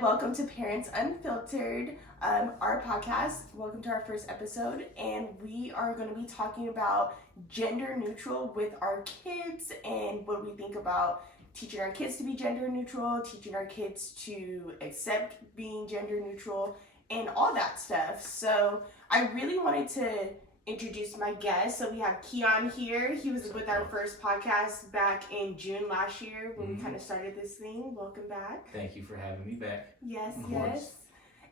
welcome to Parents Unfiltered, our podcast. Welcome to our first episode, and we are going to be talking about gender neutral with our kids and what we think about teaching our kids to be gender neutral, teaching our kids to accept being gender neutral, and all that stuff. So I really wanted to introduce my guest. So we have Keon here. He was with our first podcast back in June last year when we kind of started this thing. Welcome back. Thank you for having me back. Yes.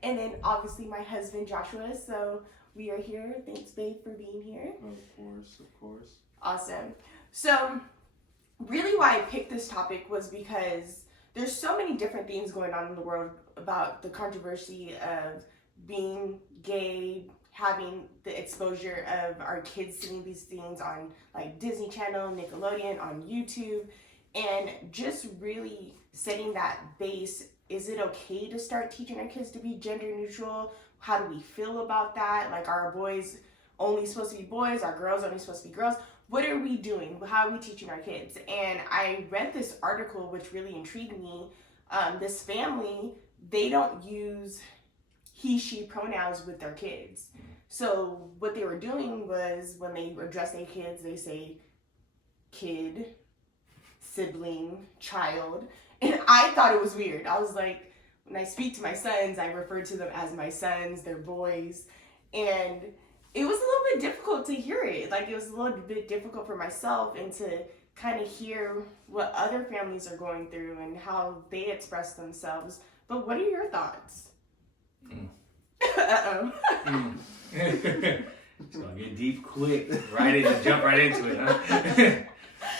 And then obviously my husband Joshua. So we are here. Thanks, babe, for being here. Of course. Awesome. So really why I picked this topic was because there's so many different things going on in the world about the controversy of being gay, having the exposure of our kids seeing these things on like Disney Channel, Nickelodeon, on YouTube, and just really setting that base. Is it okay to start teaching our kids to be gender neutral? How do we feel about that? Like, are our boys only supposed to be boys? Are girls only supposed to be girls? What are we doing? How are we teaching our kids? And I read this article which really intrigued me. This family, they don't use he, she pronouns with their kids. So what they were doing was when they address their kids, they say kid, sibling, child. And I thought it was weird. I was like, when I speak to my sons, I refer to them as my sons, they're boys. And it was a little bit difficult to hear it. Like, it was a little bit difficult for myself and to kind of hear what other families are going through and how they express themselves. But what are your thoughts? Uh-oh. It's gonna get deep quick. Jump right into it, huh?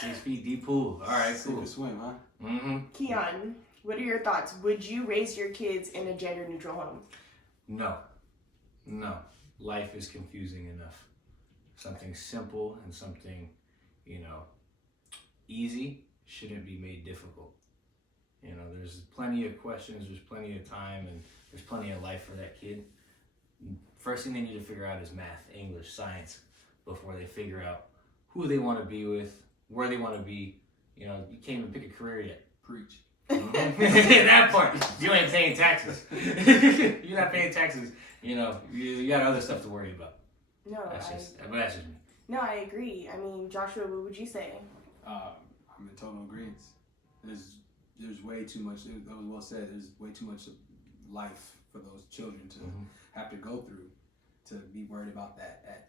6 feet deep pool. All right, cool. Swim, huh? Mm-hmm. Keon, what are your thoughts? Would you raise your kids in a gender neutral home? No. Life is confusing enough. Something simple and something, easy shouldn't be made difficult. There's plenty of questions, there's plenty of time, and there's plenty of life for that kid. First thing they need to figure out is math, English, science, before they figure out who they want to be with, where they want to be. You can't even pick a career yet. Preach. That part, you ain't paying taxes. You're not paying taxes. You got other stuff to worry about. No, that's just me. No, I agree. I mean, Joshua, what would you say? I'm in total agreement. There's way too much. That was well said. There's way too much life for those children to have to go through to be worried about that. At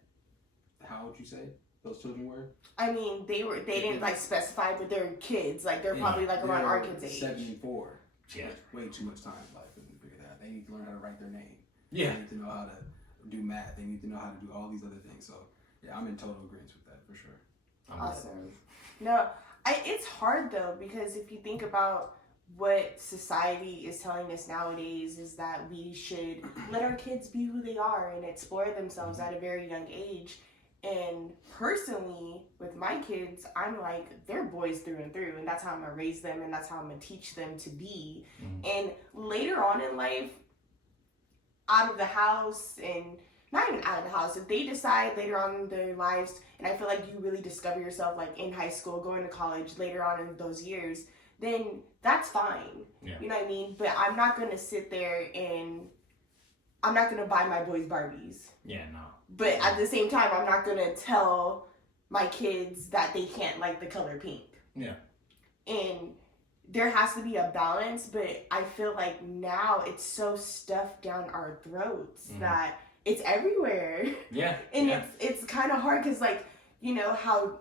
how would you say those children were? I mean, they didn't like specify, but they're kids. Like they're probably like around our kids' age. 7 and 4. Yeah. Way too much time in life for them to figure that out. They need to learn how to write their name. Yeah. They need to know how to do math. They need to know how to do all these other things. So yeah, I'm in total agreement with that for sure. Awesome. No, it's hard though, because if you think about what society is telling us nowadays is that we should let our kids be who they are and explore themselves at a very young age. And personally, with my kids, I'm like, they're boys through and through, and that's how I'm gonna raise them, and that's how I'm gonna teach them to be. And later on in life, out of the house, and not even out of the house, if they decide later on in their lives, and I feel like you really discover yourself like in high school, going to college, later on in those years, then that's fine. Yeah. You know what I mean? But I'm not going to sit there and I'm not going to buy my boys Barbies. Yeah, no. But at the same time, I'm not going to tell my kids that they can't like the color pink. Yeah. And there has to be a balance, but I feel like now it's so stuffed down our throats that it's everywhere. Yeah. And it's kind of hard because, like, how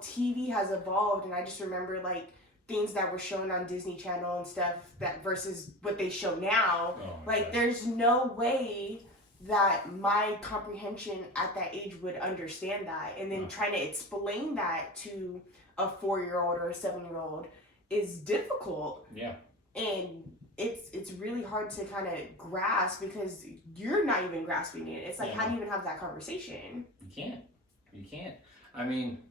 TV has evolved, and I just remember like things that were shown on Disney Channel and stuff that versus what they show now. There's no way that my comprehension at that age would understand that, and then trying to explain that to a 4-year-old or a 7-year-old is difficult. Yeah. And it's really hard to kind of grasp because you're not even grasping it. It's like, how do you even have that conversation? You can't. I mean,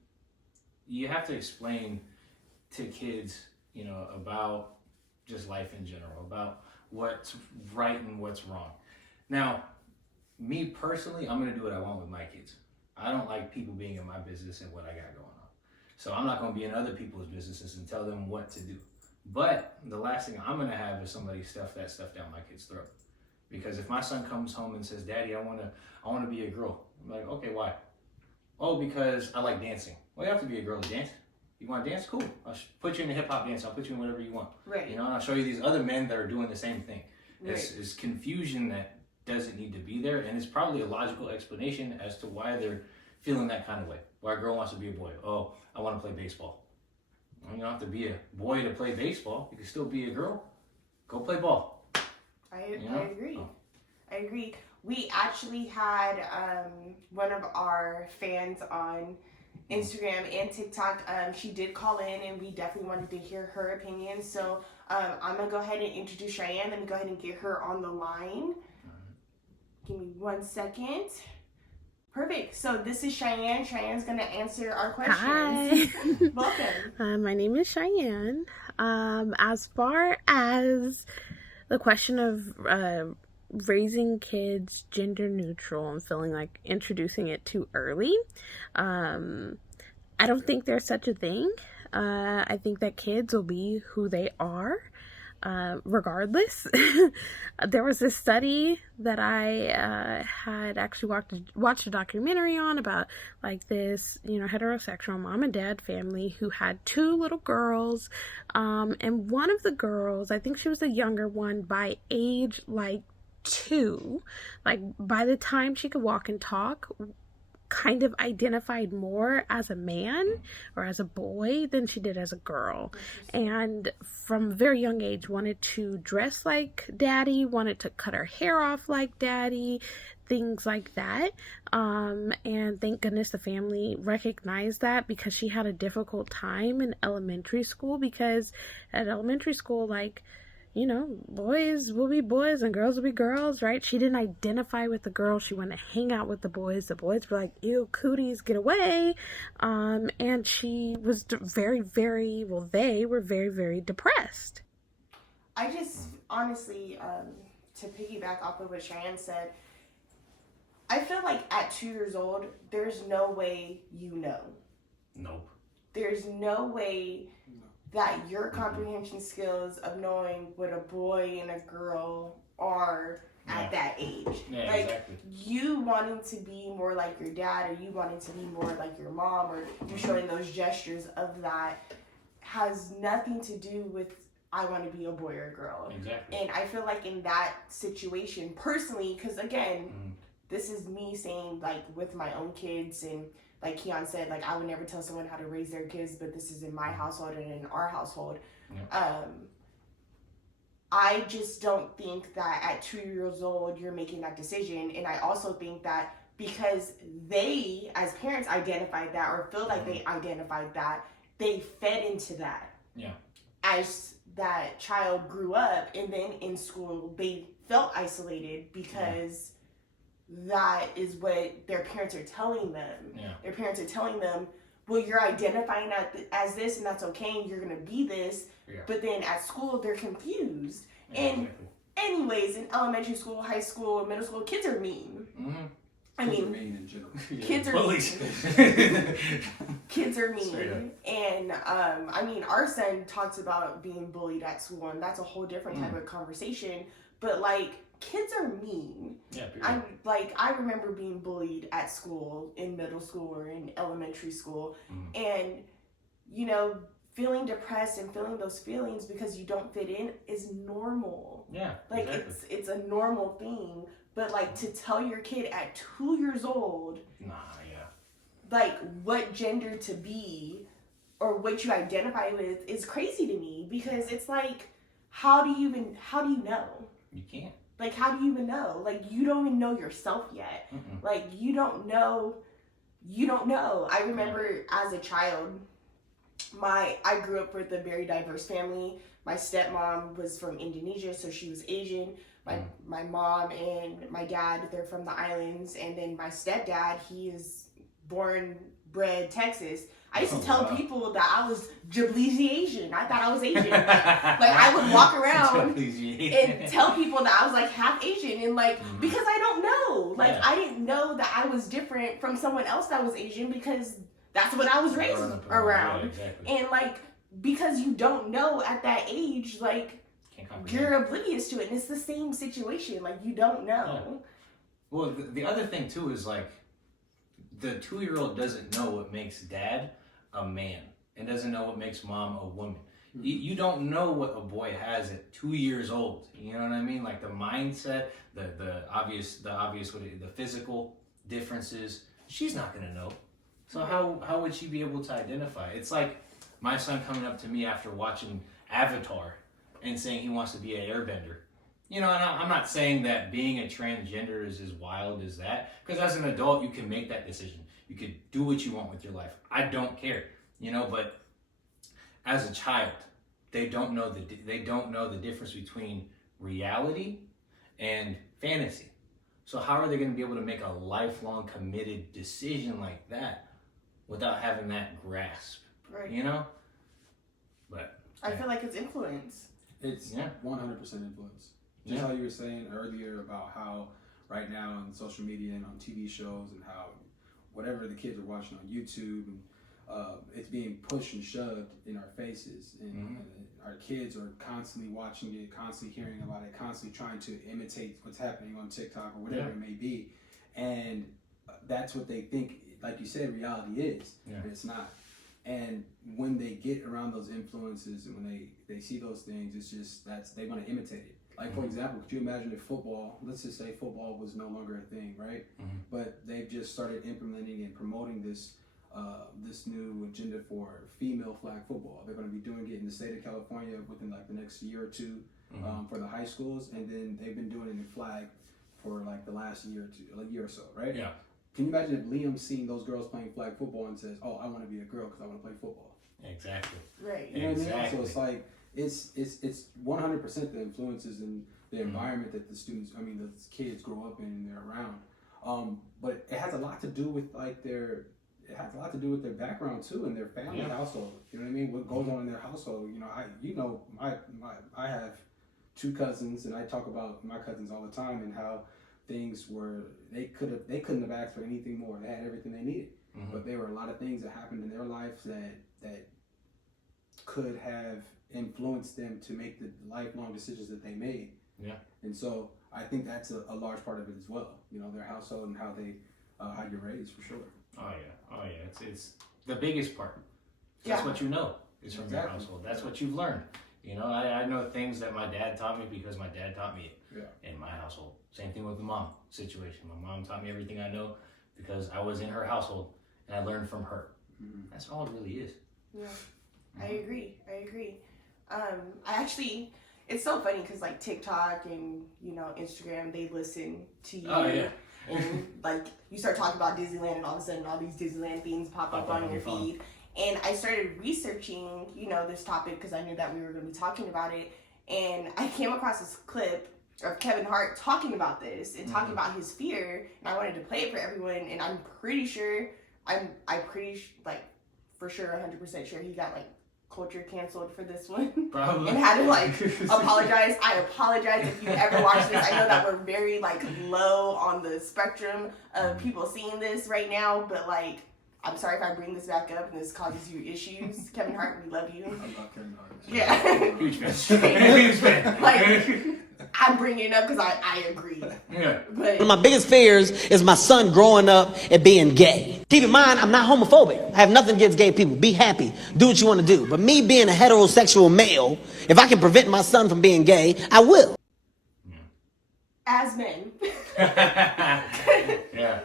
you have to explain to kids, about just life in general, about what's right and what's wrong. Now, me personally, I'm going to do what I want with my kids. I don't like people being in my business and what I got going on. So I'm not going to be in other people's businesses and tell them what to do. But the last thing I'm gonna have is somebody stuff that stuff down my kid's throat. Because if my son comes home and says, "Daddy, I wanna be a girl," I'm like, "Okay, why?" "Oh, because I like dancing." "Well, you have to be a girl to dance. You want to dance? Cool. I'll put you in a hip hop dance. I'll put you in whatever you want." Right. You know, and I'll show you these other men that are doing the same thing. Right. It's confusion that doesn't need to be there, and it's probably a logical explanation as to why they're feeling that kind of way. Why a girl wants to be a boy. "Oh, I want to play baseball." Well, you don't have to be a boy to play baseball. You can still be a girl. Go play ball. I agree. Oh. I agree. We actually had one of our fans on Instagram and TikTok. She did call in, and we definitely wanted to hear her opinion. So I'm going to go ahead and introduce Cheyenne. Let me go ahead and get her on the line. Give me 1 second. Perfect. So this is Cheyenne. Cheyenne's going to answer our questions. Hi. Welcome. My name is Cheyenne. As far as the question of raising kids gender neutral and feeling like introducing it too early, I don't think there's such a thing. I think that kids will be who they are, regardless. There was this study that I had actually watched a documentary on about like this, heterosexual mom and dad family who had 2 little girls, and one of the girls, I think she was the younger one, by age like 2, like by the time she could walk and talk, kind of identified more as a man or as a boy than she did as a girl. And from a very young age wanted to dress like daddy, wanted to cut her hair off like daddy, things like that. And thank goodness the family recognized that, because she had a difficult time in elementary school, because at elementary school, like, boys will be boys and girls will be girls, right? She didn't identify with the girls. She wanted to hang out with the boys. The boys were like, "Ew, cooties, get away." And she was they were very, very depressed. I just, honestly, to piggyback off of what Cheyenne said, I feel like at 2 years old, there's no way you know. Nope. There's no way that your comprehension skills of knowing what a boy and a girl are at that age. Yeah, like, exactly. You wanting to be more like your dad, or you wanting to be more like your mom, or you showing those gestures of that, has nothing to do with I want to be a boy or a girl. Exactly. And I feel like in that situation, personally, because again, this is me saying, like, with my own kids, and like Keon said, like, I would never tell someone how to raise their kids, but this is in my household and in our household. Yeah. I just don't think that at 2 years old you're making that decision. And I also think that because they, as parents, identified that or feel like they identified that, they fed into that. Yeah. As that child grew up, and then in school, they felt isolated because that is what their parents are telling them. Yeah. Their parents are telling them, well, you're identifying as this, and that's okay, and you're going to be this. Yeah. But then at school, they're confused. Yeah, and exactly. anyways, in elementary school, high school, middle school, kids are mean. Mm-hmm. I mean, mean in general. Kids are bullies. Kids are mean. And I mean, our son talks about being bullied at school, and that's a whole different type of conversation. But like, kids are mean. Yeah, I remember being bullied at school, in middle school or in elementary school, and feeling depressed and feeling those feelings because you don't fit in is normal. Yeah, like exactly. it's a normal thing. But like, to tell your kid at 2 years old, like, what gender to be or what you identify with is crazy to me, because it's like, how do you know? You can't. Like, how do you even know? Like, you don't even know yourself yet. Like, you don't know. I remember as a child, I grew up with a very diverse family. My stepmom was from Indonesia, so she was Asian. My mom and my dad, they're from the islands. And then my stepdad, he is bred Texas. I used to tell people that I was Jablisi Asian. I thought I was Asian. Like I would walk around and tell people that I was like half Asian, and like, because I don't know. Like, I didn't know that I was different from someone else that was Asian, because that's what I was raised around. Yeah, exactly. And like, because you don't know at that age, like, Can't comprehend. you're oblivious to it, and it's the same situation. Like, you don't know. Well, the other thing too is like, the 2-year-old doesn't know what makes dad a man, and doesn't know what makes mom a woman. You don't know what a boy has at 2 years old. You know what I mean? Like the mindset, the obvious, the physical differences. She's not gonna know. So how would she be able to identify? It's like my son coming up to me after watching Avatar and saying he wants to be an airbender. You know, and I'm not saying that being a transgender is as wild as that, because as an adult you can make that decision. You could do what you want with your life. I don't care, you know. But as a child, they don't know the difference between reality and fantasy. So how are they going to be able to make a lifelong committed decision like that without having that grasp? Right. You know. But I feel like it's influence. It's 100% influence. Just how you were saying earlier about how right now on social media and on TV shows and how whatever the kids are watching on YouTube and it's being pushed and shoved in our faces, and our kids are constantly watching it, constantly hearing about it, constantly trying to imitate what's happening on TikTok or whatever it may be, and that's what they think, like you said, reality is, but it's not. And when they get around those influences and when they see those things, it's just they want to imitate it. Like, for example, could you imagine if football, let's just say football was no longer a thing, right? But they've just started implementing and promoting this new agenda for female flag football. They're going to be doing it in the state of California within like the next year or two for the high schools, and then they've been doing it in flag for like the last year or so, right? Yeah. Can you imagine if Liam's seeing those girls playing flag football and says, "Oh, I want to be a girl because I want to play football"? Exactly. Right. You know what I mean? So it's like it's 100% the influences and the environment that the kids grow up in and they're around. But it has a lot to do with like their background too, and their family household. You know what I mean? What goes on in their household. You know, I have 2 cousins, and I talk about my cousins all the time and how things were they couldn't have asked for anything more. They had everything they needed, but there were a lot of things that happened in their lives that could have influenced them to make the lifelong decisions that they made. Yeah. And so I think that's a large part of it as well. You know, their household and how you're raised, for sure. Oh yeah. It's the biggest part. That's what you know is from your household. That's what you've learned. You know, I know things that my dad taught me because my dad taught me it in my household. Same thing with the mom situation. My mom taught me everything I know because I was in her household and I learned from her. That's all it really is. Yeah, I agree. It's so funny because like TikTok and Instagram, they listen to you. Oh yeah. And like you start talking about Disneyland, and all of a sudden all these Disneyland things pop up on your feed. And I started researching, this topic because I knew that we were going to be talking about it. And I came across this clip of Kevin Hart talking about this and talking about his fear. And I wanted to play it for everyone. And I'm pretty sure, for sure, 100% sure he got like culture canceled for this one. Probably. And had to like apologize. I apologize if you ever watched this. I know that we're very like low on the spectrum of people seeing this right now, but like, I'm sorry if I bring this back up and this causes you issues. Kevin Hart, we love you. I love Kevin Hart. Yeah. Huge fan. Huge fan. Like, I'm bringing it up because I agree. Yeah. But One of my biggest fears is my son growing up and being gay. Keep in mind, I'm not homophobic. I have nothing against gay people. Be happy. Do what you want to do. But me being a heterosexual male, if I can prevent my son from being gay, I will. as men, Yeah.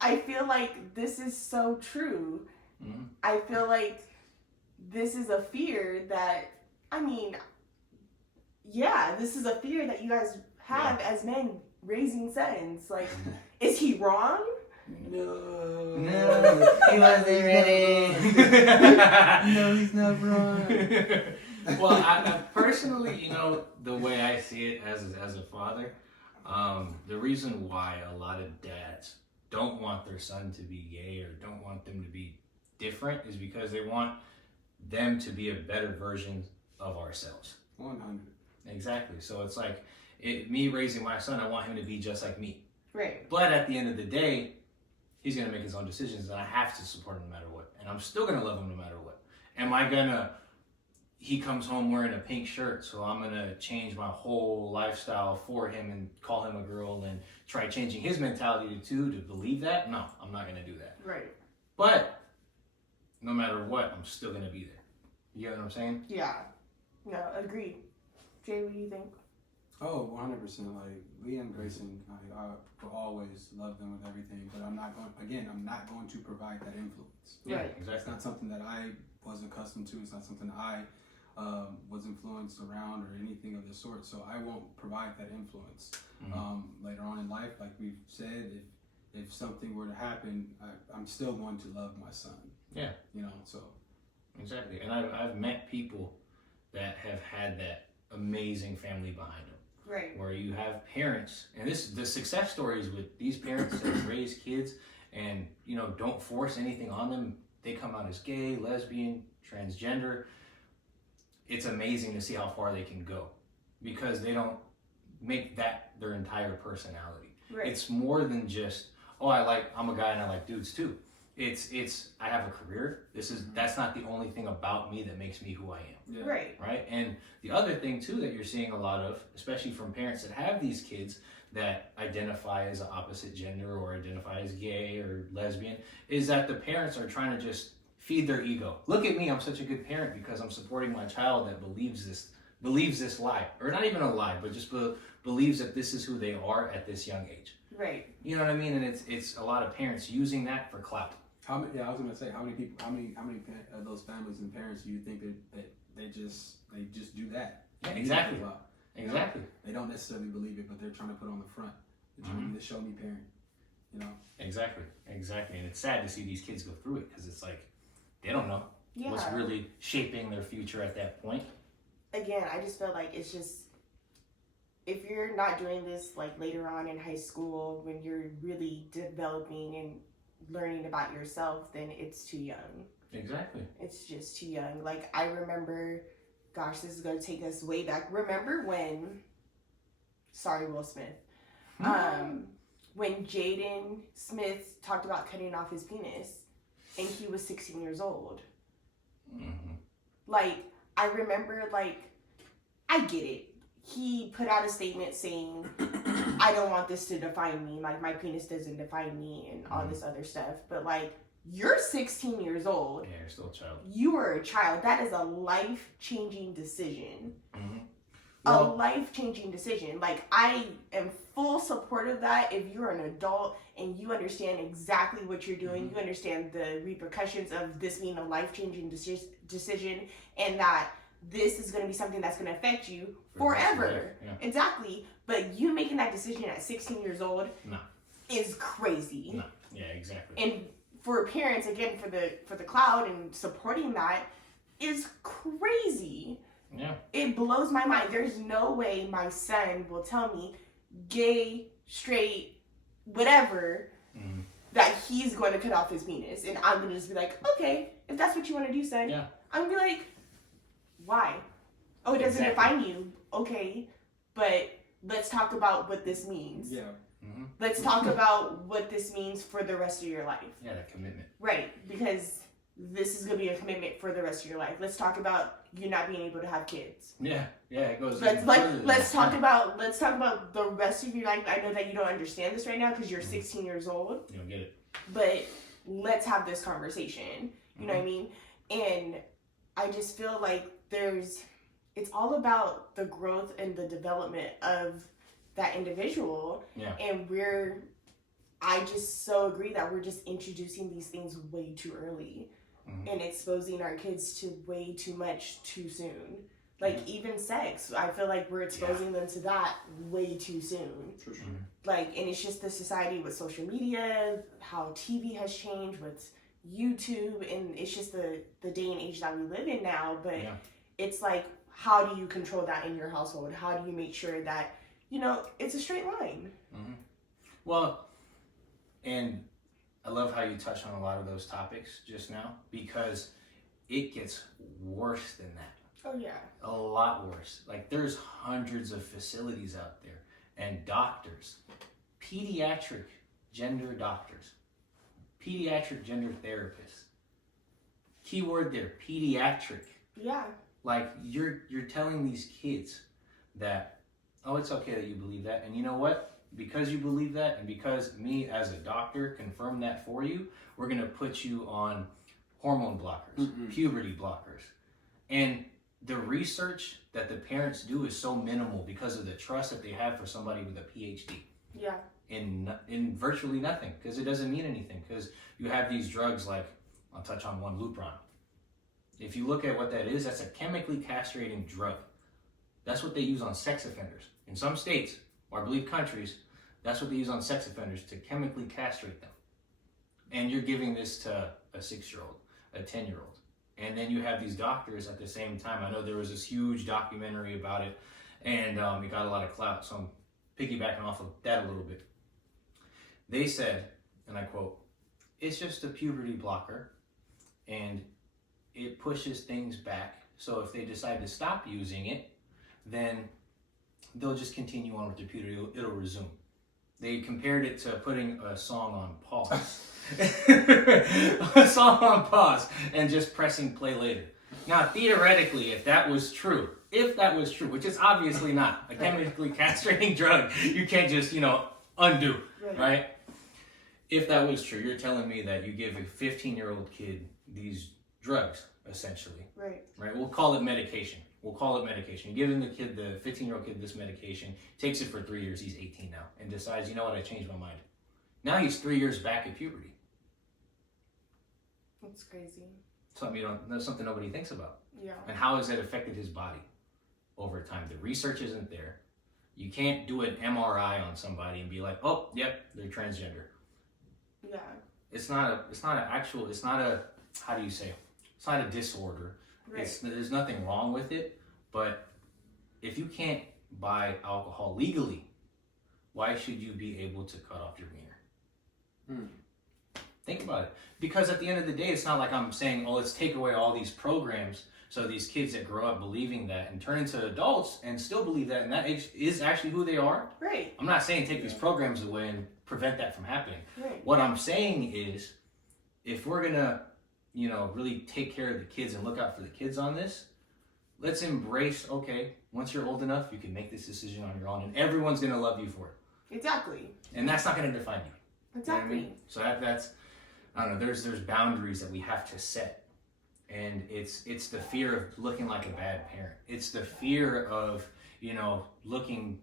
I feel like this is so true. I feel like this is a fear that, this is a fear that you guys have as men raising sons. Like, is he wrong? No, he wasn't ready. No, he's not wrong. Well, I personally, the way I see it as a father, the reason why a lot of dads don't want their son to be gay or don't want them to be different is because they want them to be a better version of ourselves. 100. Exactly. So it's like me raising my son, I want him to be just like me. Right. But at the end of the day, he's going to make his own decisions and I have to support him no matter what. And I'm still going to love him no matter what. Am I going to he comes home wearing a pink shirt, so I'm gonna change my whole lifestyle for him and call him a girl and try changing his mentality too to believe that. No, I'm not gonna do that. Right. But no matter what, I'm still gonna be there. You get what I'm saying? Yeah. No, agreed. Jay, what do you think? Oh, 100%. Like Leah and Grayson, I will always love them with everything, but I'm not going to provide that influence. Yeah, Right. It's exactly. not something that I was accustomed to. It's not something I was influenced around or anything of the sort. So I won't provide that influence. Later on in life, like we've said, if something were to happen, I'm still going to love my son. Yeah. You know, so. Exactly. And I've met people that have had that amazing family behind them. Right. Where you have parents, and the success stories with these parents that raise kids and, you know, don't force anything on them. They come out as gay, lesbian, transgender. It's amazing to see how far they can go because they don't make that their entire personality. Right. It's more than just, I'm a guy and I like dudes too. It's I have a career. That's not the only thing about me that makes me who I am. Yeah. Right. Right? And the other thing too that you're seeing a lot of, especially from parents that have these kids that identify as the opposite gender or identify as gay or lesbian, is that the parents are trying to just feed their ego. Look at me, I'm such a good parent because I'm supporting my child that believes this lie. Or not even a lie, but just believes that this is who they are at this young age. Right. You know what I mean? And it's a lot of parents using that for clout. I was gonna say, how many of those families and parents do you think that they just do that? Yeah, exactly. About? Exactly. They don't necessarily believe it, but they're trying to put on the front. They're trying to be the show me parent. You know. Exactly. And it's sad to see these kids go through it because it's like they don't know what's really shaping their future at that point. Again, I just feel like it's just, if you're not doing this like later on in high school when you're really developing and learning about yourself, then it's too young. Exactly. It's just too young. Like, I remember, gosh, this is going to take us way back. Remember when, sorry, Will Smith, when Jaden Smith talked about cutting off his penis and he was 16 years old. Mm-hmm. Like, I remember, like, I get it. He put out a statement saying, I don't want this to define me. Like, my penis doesn't define me and all this other stuff. But, like, you're 16 years old. Yeah, you're still a child. You are a child. That is a life-changing decision. Mm-hmm. A life-changing decision. Like, I am full support of that if you're an adult and you understand exactly what you're doing. You understand the repercussions of this being a life-changing decision and that this is going to be something that's going to affect you forever. Yeah. Exactly. But you making that decision at 16 years old is crazy. No. Yeah, exactly. And for parents, again, for the cloud and supporting that is crazy. Yeah. It blows my mind. There's no way my son will tell me, gay, straight, whatever, that he's going to cut off his penis. And I'm going to just be like, okay, if that's what you want to do, son. Yeah. I'm going to be like, why? Oh, it doesn't define you. Okay, but let's talk about what this means. Yeah. Mm-hmm. Let's talk about what this means for the rest of your life. Yeah, that commitment. Right, because this is going to be a commitment for the rest of your life. Let's talk about you not being able to have kids. Yeah, it goes. Let's talk about the rest of your life. I know that you don't understand this right now because you're 16 years old. You don't get it. But let's have this conversation. You know what I mean? And I just feel like it's all about the growth and the development of that individual. Yeah. And I just so agree that we're just introducing these things way too early and exposing our kids to way too much too soon. Like even sex, I feel like we're exposing them to that way too soon. For sure. Like, and it's just the society with social media, how TV has changed with YouTube, and it's just the day and age that we live in now. But it's like, how do you control that in your household? How do you make sure that, it's a straight line? Well, and I love how you touched on a lot of those topics just now because it gets worse than that. Oh, yeah. A lot worse. Like, there's hundreds of facilities out there and doctors, pediatric gender doctors, pediatric gender therapists. Keyword there, pediatric. Yeah. Like, you're telling these kids that, oh, it's okay that you believe that. And you know what? Because you believe that, and because me as a doctor confirmed that for you, we're going to put you on hormone blockers, puberty blockers. And the research that the parents do is so minimal because of the trust that they have for somebody with a PhD. Yeah. In virtually nothing, because it doesn't mean anything. Because you have these drugs like, I'll touch on one, Lupron. If you look at what that is, that's a chemically castrating drug. That's what they use on sex offenders. In some states, or I believe countries, that's what they use on sex offenders, to chemically castrate them. And you're giving this to a 6-year-old, a 10-year-old. And then you have these doctors at the same time. I know there was this huge documentary about it, and it got a lot of clout, so I'm piggybacking off of that a little bit. They said, and I quote, "It's just a puberty blocker, and it pushes things back. So if they decide to stop using it, then they'll just continue on with their puberty. It'll resume." They compared it to putting a song on pause. A song on pause and just pressing play later. Now, theoretically, if that was true, which is obviously not, a chemically castrating drug, you can't just, undo, right? If that was true, you're telling me that you give a 15-year-old kid these drugs, essentially. Right? We'll call it medication. You're giving the 15-year-old kid this medication, takes it for 3 years, he's 18 now, and decides, you know what, I changed my mind. Now he's 3 years back at puberty. That's crazy. That's something nobody thinks about. Yeah. And how has that affected his body over time? The research isn't there. You can't do an MRI on somebody and be like, oh, yep, they're transgender. Yeah. It's not a disorder. Right. There's nothing wrong with it, but if you can't buy alcohol legally, why should you be able to cut off your wiener? Think about it. Because at the end of the day, it's not like I'm saying, oh, let's take away all these programs so these kids that grow up believing that and turn into adults and still believe that, and that is actually who they are. Right. I'm not saying take these programs away and prevent that from happening. Right. What I'm saying is, if we're going to really take care of the kids and look out for the kids on this, let's embrace, okay, once you're old enough, you can make this decision on your own, and everyone's going to love you for it. Exactly. And that's not going to define you. Exactly. You know what I mean? So that's, I don't know, there's boundaries that we have to set. And it's the fear of looking like a bad parent. It's the fear of, looking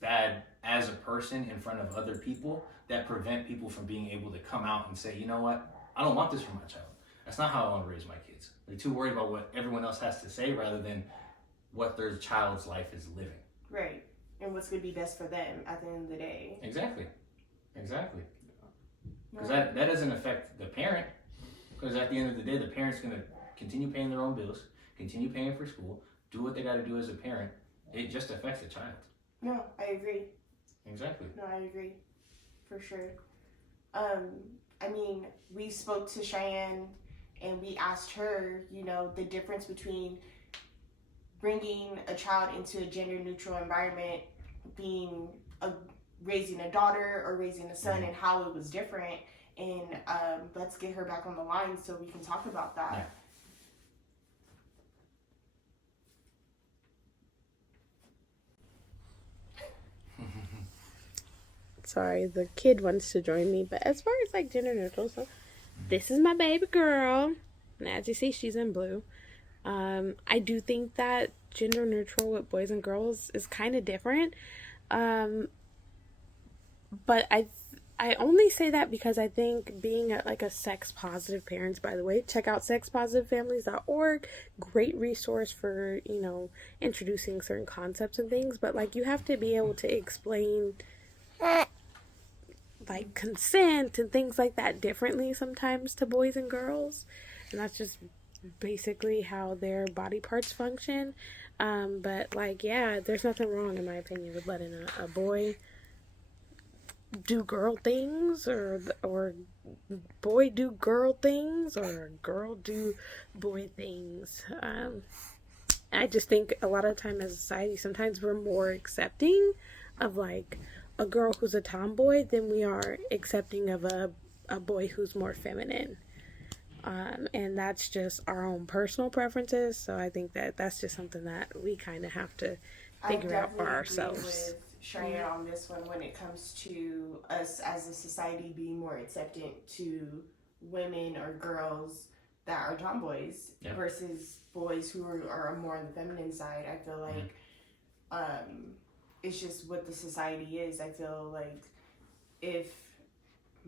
bad as a person in front of other people that prevent people from being able to come out and say, you know what, I don't want this for my child. That's not how I want to raise my kids. They're too worried about what everyone else has to say rather than what their child's life is living. Right. And what's going to be best for them at the end of the day. Exactly. Because that doesn't affect the parent. Because at the end of the day, the parent's going to continue paying their own bills, continue paying for school, do what they got to do as a parent. It just affects the child. No, I agree. Exactly. No, I agree. For sure. We spoke to Cheyenne and we asked her, the difference between bringing a child into a gender-neutral environment, raising a daughter or raising a son, and how it was different. And let's get her back on the line so we can talk about that. Yeah. Sorry, the kid wants to join me, but as far as gender neutral, so this is my baby girl, and as you see, she's in blue. I do think that gender neutral with boys and girls is kind of different, but I only say that because I think being a sex positive parents, by the way, check out sexpositivefamilies.org, great resource for introducing certain concepts and things, but you have to be able to explain consent and things like that differently sometimes to boys and girls, and that's just basically how their body parts function. But there's nothing wrong, in my opinion, with letting a boy do girl things or boy do girl things or girl do boy things. I just think a lot of time as a society, sometimes we're more accepting of a girl who's a tomboy than we are accepting of a boy who's more feminine. And that's just our own personal preferences. So I think that that's just something that we kind of have to figure out for ourselves. I definitely agree with Cheyenne on this one when it comes to us as a society being more acceptant to women or girls that are tomboys versus boys who are more on the feminine side. I feel like it's just what the society is. I feel like if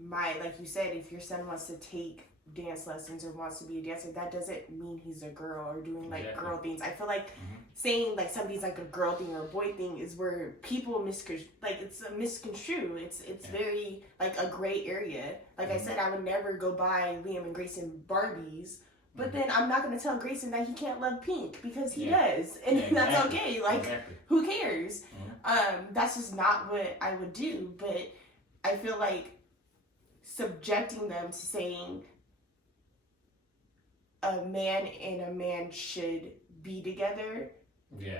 like you said, if your son wants to take dance lessons or wants to be a dancer, that doesn't mean he's a girl or doing like girl things. I feel like saying like somebody's like a girl thing or a boy thing is where people it's a misconstrue. It's very like a gray area. Like I said, I would never go buy Liam and Grayson Barbies, but then I'm not going to tell Grayson that he can't love pink because he does, and that's okay. Like who cares? That's just not what I would do. But I feel like subjecting them to saying a man and a man should be together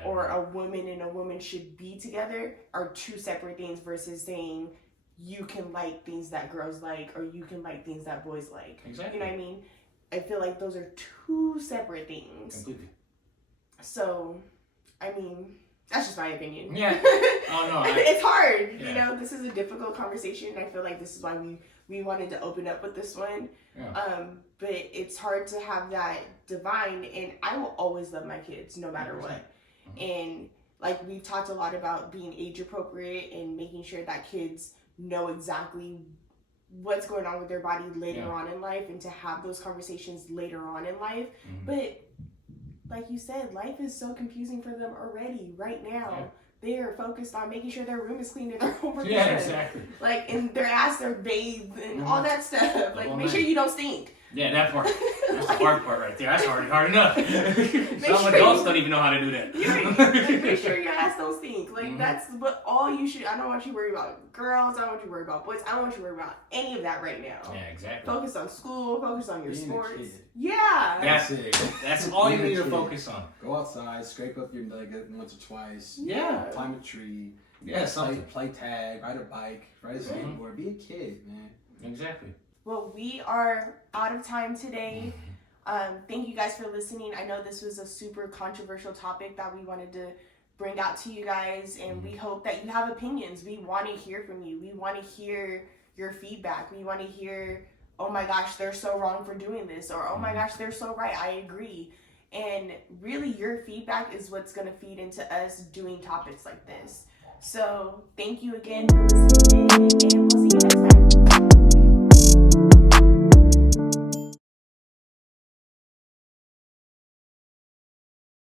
or a woman and a woman should be together are two separate things versus saying you can like things that girls like or you can like things that boys like. Exactly. You know what I mean? I feel like those are two separate things. Completely. So, I mean, that's just my opinion. Yeah. Oh, no. It's hard. You know, this is a difficult conversation. I feel like this is why we wanted to open up with this one. Yeah. But it's hard to have that divine, and I will always love my kids no matter what. And like we've talked a lot about being age appropriate and making sure that kids know exactly what's going on with their body later on in life and to have those conversations later on in life. But like you said, life is so confusing for them already right now. They are focused on making sure their room is clean and their homework is done. Exactly. Like, and their ass, they're bathed and all that stuff. Like, make sure you don't stink. Yeah, that part. That's the hard part right there. That's already hard enough. Some sure adults don't even know how to do that. Like, make sure your ass don't stink. Like, that's what all you should. I don't want you to worry about girls. I don't want you to worry about boys. I don't want you to worry about any of that right now. Yeah, exactly. Focus on school. Focus on your Being sports. a kid. Yeah. That's it. That's all you need to focus on. Go outside, scrape up your leg once or twice. Yeah. Climb a tree. Yeah, something. Play tag, ride a bike, ride a skateboard. Be a kid, man. Exactly. Well, we are out of time today. Thank you guys for listening. I know this was a super controversial topic that we wanted to bring out to you guys, and we hope that you have opinions. We want to hear from you. We want to hear your feedback. We want to hear, oh my gosh, they're so wrong for doing this, or oh my gosh, they're so right, I agree. And really, your feedback is what's going to feed into us doing topics like this. So thank you again for listening, and we'll see you next time.